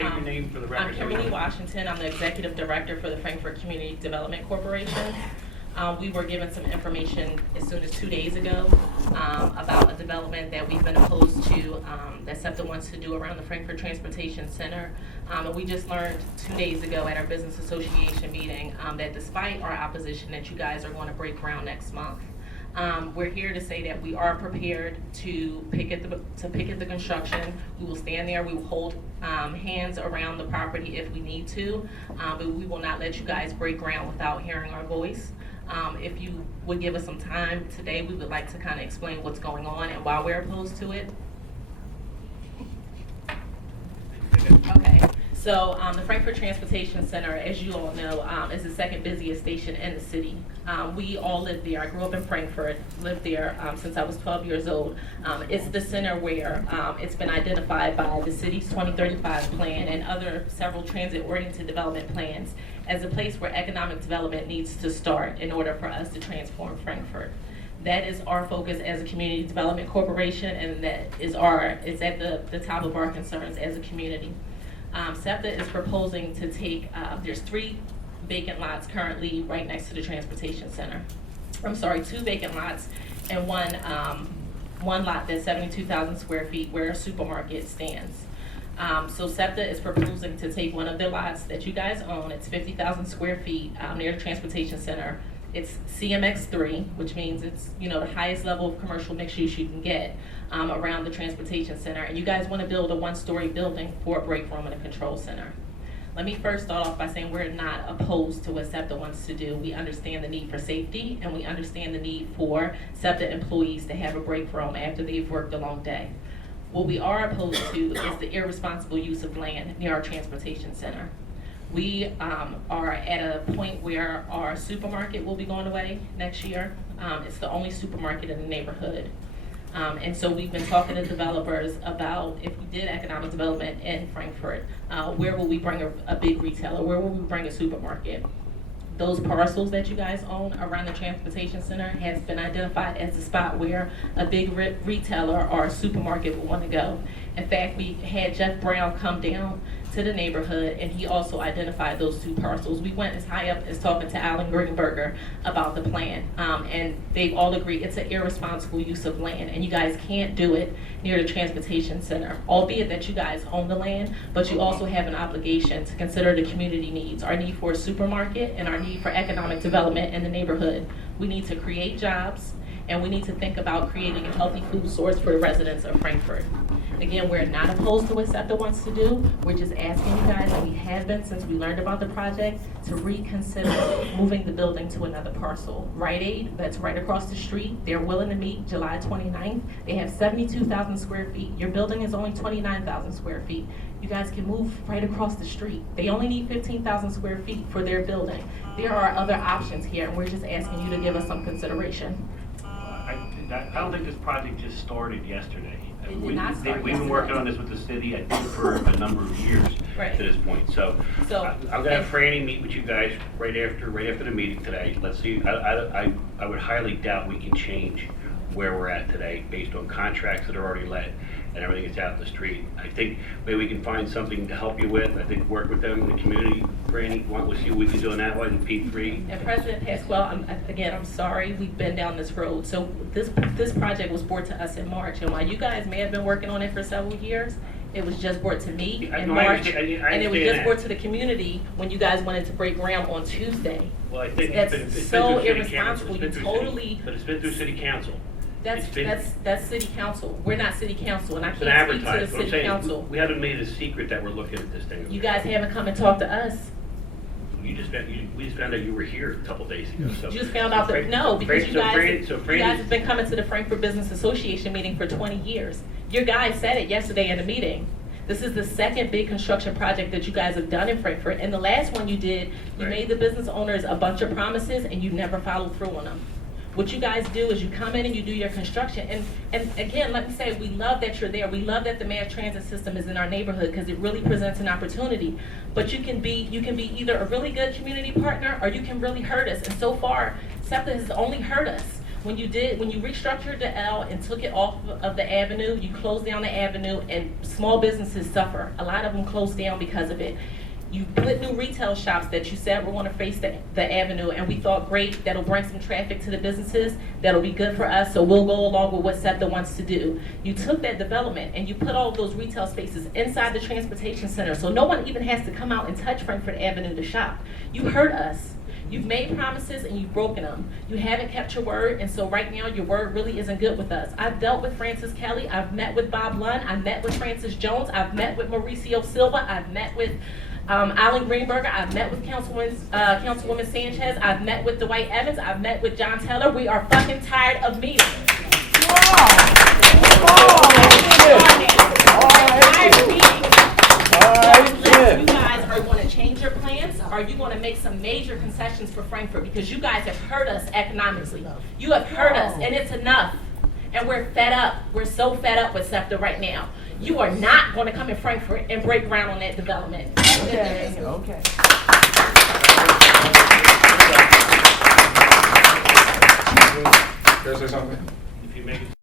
State your name for the record. I'm Kimberly Washington. I'm the Executive Director for the Frankford Community Development Corporation. We were given some information as soon as 2 days ago about a development that we've been opposed to that SEPTA wants to do around the Frankford Transportation Center. And we just learned 2 days ago at our Business Association meeting that despite our opposition that you guys are going to break ground next month. We're here to say that we are prepared to pick at the construction. We will stand there. We will hold hands around the property if we need to, but we will not let you guys break ground without hearing our voice. If you would give us some time today, we would like to kind of explain what's going on and why we're opposed to it. Okay. So the Frankford Transportation Center, as you all know, is the second busiest station in the city. We all live there. I grew up in Frankfurt, lived there since I was 12 years old. It's the center where it's been identified by the city's 2035 plan and other several transit-oriented development plans as a place where economic development needs to start in order for us to transform Frankfurt. That is our focus as a community development corporation, and that is it's at the top of our concerns as a community. SEPTA is proposing to take, there's 3 vacant lots currently right next to the transportation center. I'm sorry, 2 vacant lots and one lot that's 72,000 square feet where a supermarket stands. So SEPTA is proposing to take one of their lots that you guys own. It's 50,000 square feet near the transportation center. It's CMX3, which means it's, you know, the highest level of commercial mixed use you can get around the transportation center. And you guys want to build a 1-story building for a break room and a control center. Let me first start off by saying we're not opposed to what SEPTA wants to do. We understand the need for safety, and we understand the need for SEPTA employees to have a break room after they've worked a long day. What we are opposed to is the irresponsible use of land near our transportation center. We are at a point where our supermarket will be going away next year. It's the only supermarket in the neighborhood. And so we've been talking to developers about if we did economic development in Frankfurt, where will we bring a big retailer? Where will we bring a supermarket? Those parcels that you guys own around the transportation center has been identified as the spot where a big retailer or a supermarket would want to go. In fact, we had Jeff Brown come down to the neighborhood, and he also identified those 2 parcels. We went as high up as talking to Alan Greenberger about the plan, and they all agree it's an irresponsible use of land, and you guys can't do it near the transportation center, albeit that you guys own the land, but you also have an obligation to consider the community needs, our need for a supermarket and our need for economic development in the neighborhood. We need to create jobs, and we need to think about creating a healthy food source for the residents of Frankfurt. Again, we're not opposed to what SEPTA wants to do. We're just asking you guys, and we have been since we learned about the project, to reconsider moving the building to another parcel. Rite Aid, that's right across the street, they're willing to meet July 29th. They have 72,000 square feet. Your building is only 29,000 square feet. You guys can move right across the street. They only need 15,000 square feet for their building. There are other options here, and we're just asking you to give us some consideration. I don't think this project just started yesterday. It did not start We've been working on this with the city, I think, for a number of years to this point. So I'm gonna have Franny meet with you guys right after the meeting today. Let's see. I would highly doubt we can change where we're at today based on contracts that are already let and everything that's out in the street. I think maybe we can find something to help you with. I think work with them in the community. Franny, we'll see what we can do on that one, and P3. And President Pasquale, I'm sorry, we've been down this road. So this project was brought to us in March, and while you guys may have been working on it for several years, it was just brought to me in March, and it was just brought to the community when you guys wanted to break ground on Tuesday. Well, I think it's so irresponsible. But it's been through city council. That's city council. We're not city council, and I It's can't speak to the advertised. What I'm city saying, council. we haven't made a secret that we're looking at this thing. You guys haven't come and talked to us. We just found out you were here a couple days ago. So You just found out that, no, because you guys have been coming to the Frankfurt Business Association meeting for 20 years. Your guys said it yesterday in the meeting. This is the second big construction project that you guys have done in Frankfurt. And the last one you did, you made the business owners a bunch of promises and you never followed through on them. What you guys do is you come in and you do your construction. And again, let me say, we love that you're there. We love that the mass transit system is in our neighborhood because it really presents an opportunity. But you can be either a really good community partner or you can really hurt us. And so far, SEPTA has only hurt us. when you restructured the L and took it off of the avenue, you closed down the avenue, and small businesses suffer. A lot of them closed down because of it. You put new retail shops that you said were going to face the avenue, and we thought, great, that'll bring some traffic to the businesses, that'll be good for us, so we'll go along with what SEPTA wants to do. You took that development and you put all of those retail spaces inside the transportation center, so no one even has to come out and touch Frankford Avenue to shop. You heard us. You've made promises and you've broken them. You haven't kept your word, and so right now your word really isn't good with us. I've dealt with Francis Kelly, I've met with Bob Lund, I've met with Francis Jones, I've met with Mauricio Silva, I've met with Alan Greenberger, I've met with Councilwoman Sanchez, I've met with Dwight Evans, I've met with John Taylor. We are fucking tired of meetings. You guys are going to change your plans. Are you going to make some major concessions for Frankfurt? Because you guys have hurt us economically. You have hurt us, and it's enough. And we're fed up. We're so fed up with SEPTA right now. You are not going to come in Frankfurt and break ground on that development. Okay. Can I say something? If you make it